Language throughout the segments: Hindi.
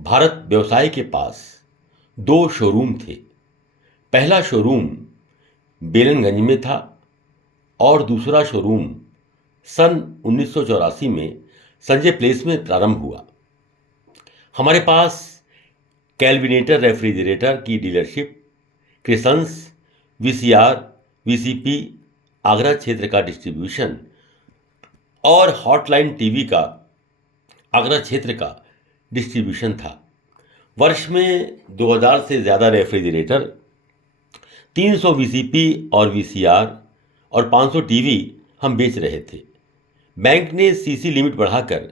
भारत व्यवसाय के पास दो शोरूम थे। पहला शोरूम बेलनगंज में था और दूसरा शोरूम सन 1984 में संजय प्लेस में प्रारंभ हुआ। हमारे पास कैलविनेटर रेफ्रिजरेटर की डीलरशिप, क्रिसंस, वीसीआर, वीसीपी, आगरा क्षेत्र का डिस्ट्रीब्यूशन और हॉटलाइन टीवी का आगरा क्षेत्र का डिस्ट्रीब्यूशन था। वर्ष में 2000 से ज़्यादा रेफ्रिजरेटर, 300 वीसीपी और वीसीआर और 500 टीवी हम बेच रहे थे। बैंक ने सीसी लिमिट बढ़ाकर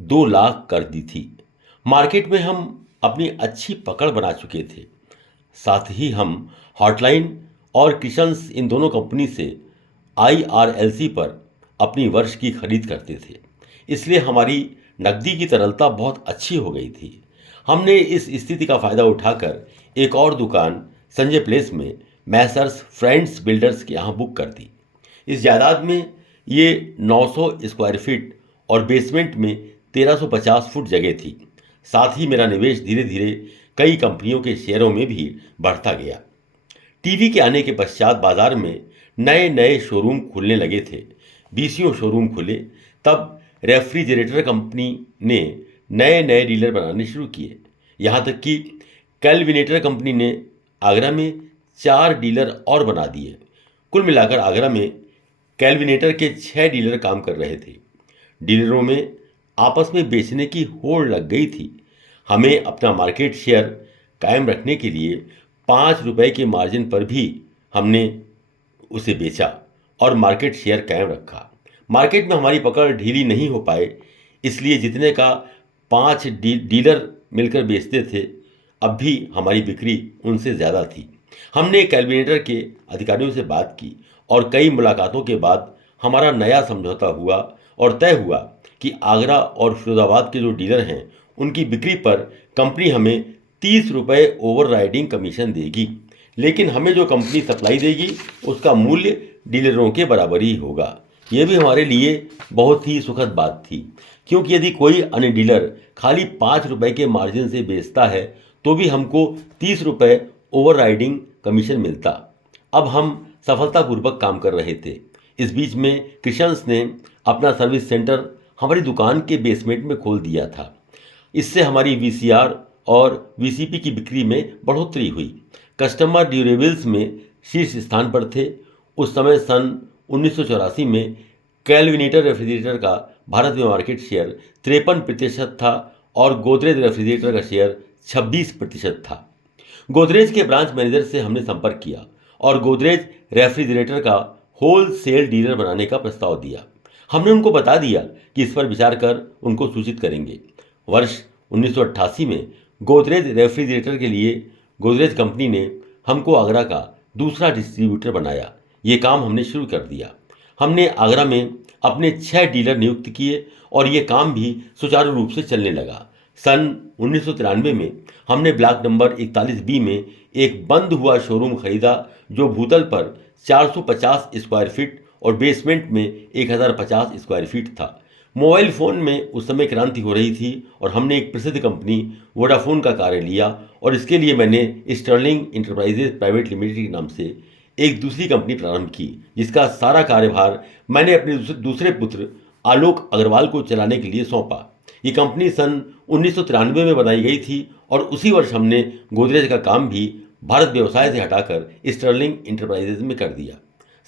2 लाख कर दी थी। मार्केट में हम अपनी अच्छी पकड़ बना चुके थे। साथ ही हम हॉटलाइन और क्रिसंस इन दोनों कंपनी से IRLC पर अपनी वर्ष की खरीद करते थे, इसलिए हमारी नकदी की तरलता बहुत अच्छी हो गई थी। हमने इस स्थिति का फायदा उठाकर एक और दुकान संजय प्लेस में मैसर्स फ्रेंड्स बिल्डर्स के यहाँ बुक कर दी। इस जायदाद में ये 900 स्क्वायर फीट और बेसमेंट में 1350 फुट जगह थी। साथ ही मेरा निवेश धीरे धीरे कई कंपनियों के शेयरों में भी बढ़ता गया। टीवी के आने के पश्चात बाजार में नए नए शोरूम खुलने लगे थे। 20 शोरूम खुले। तब रेफ्रिजरेटर कंपनी ने नए नए डीलर बनाने शुरू किए। यहाँ तक कि कैलविनेटर कंपनी ने आगरा में 4 डीलर और बना दिए। कुल मिलाकर आगरा में कैलविनेटर के 6 डीलर काम कर रहे थे। डीलरों में आपस में बेचने की होड़ लग गई थी। हमें अपना मार्केट शेयर कायम रखने के लिए 5 रुपए के मार्जिन पर भी हमने उसे बेचा और मार्केट शेयर कायम रखा। मार्केट में हमारी पकड़ ढीली नहीं हो पाए, इसलिए जितने का 5 डीलर मिलकर बेचते थे, अब भी हमारी बिक्री उनसे ज़्यादा थी। हमने कैलविनेटर के अधिकारियों से बात की और कई मुलाकातों के बाद हमारा नया समझौता हुआ और तय हुआ कि आगरा और फिरोजाबाद के जो डीलर हैं, उनकी बिक्री पर कंपनी हमें 30 रुपये ओवरराइडिंग कमीशन देगी, लेकिन हमें जो कंपनी सप्लाई देगी उसका मूल्य डीलरों के बराबर ही होगा। ये भी हमारे लिए बहुत ही सुखद बात थी, क्योंकि यदि कोई अन्य डीलर खाली 5 रुपये के मार्जिन से बेचता है तो भी हमको 30 रुपये ओवरराइडिंग कमीशन मिलता। अब हम सफलतापूर्वक काम कर रहे थे। इस बीच में क्रिसंस ने अपना सर्विस सेंटर हमारी दुकान के बेसमेंट में खोल दिया था। इससे हमारी वीसीआर और वीसीपी की बिक्री में बढ़ोतरी हुई। कस्टमर ड्यूरेबल्स में शीर्ष स्थान पर थे। उस समय सन 1984 में कैलविनेटर रेफ्रिजरेटर का भारत में मार्केट शेयर 53% था और गोदरेज रेफ्रिजरेटर का शेयर 26% था। गोदरेज के ब्रांच मैनेजर से हमने संपर्क किया और गोदरेज रेफ्रिजरेटर का होल सेल डीलर बनाने का प्रस्ताव दिया। हमने उनको बता दिया कि इस पर विचार कर उनको सूचित करेंगे। वर्ष 1988 में गोदरेज रेफ्रिजरेटर के लिए गोदरेज कंपनी ने हमको आगरा का दूसरा डिस्ट्रीब्यूटर बनाया। ये काम हमने शुरू कर दिया। हमने आगरा में अपने 6 डीलर नियुक्त किए और ये काम भी सुचारू रूप से चलने लगा। सन 1993 में हमने ब्लॉक नंबर 41B में एक बंद हुआ शोरूम खरीदा, जो भूतल पर 450 स्क्वायर फीट और बेसमेंट में 1050 स्क्वायर फीट था। मोबाइल फ़ोन में उस समय क्रांति हो रही थी और हमने एक प्रसिद्ध कंपनी वोडाफोन का कार्य लिया और इसके लिए मैंने स्टर्लिंग इंटरप्राइजेज प्राइवेट लिमिटेड के नाम से एक दूसरी कंपनी प्रारंभ की, जिसका सारा कार्यभार मैंने अपने दूसरे पुत्र आलोक अग्रवाल को चलाने के लिए सौंपा। ये कंपनी सन 1993 में बनाई गई थी और उसी वर्ष हमने गोदरेज का काम भी भारत व्यवसाय से हटाकर स्टर्लिंग इंटरप्राइजेज में कर दिया।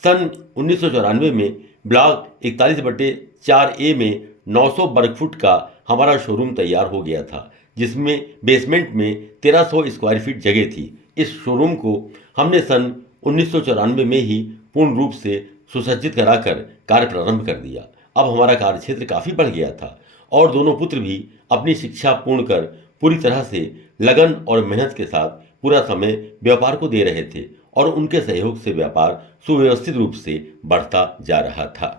सन 1994 में ब्लॉक 41/4A में 900 वर्ग फुट का हमारा शोरूम तैयार हो गया था, जिसमें बेसमेंट में 1300 स्क्वायर फीट जगह थी। इस शोरूम को हमने सन 1994 में ही पूर्ण रूप से सुसज्जित कराकर कार्य प्रारंभ कर दिया। अब हमारा कार्यक्षेत्र काफ़ी बढ़ गया था और दोनों पुत्र भी अपनी शिक्षा पूर्ण कर पूरी तरह से लगन और मेहनत के साथ पूरा समय व्यापार को दे रहे थे और उनके सहयोग से व्यापार सुव्यवस्थित रूप से बढ़ता जा रहा था।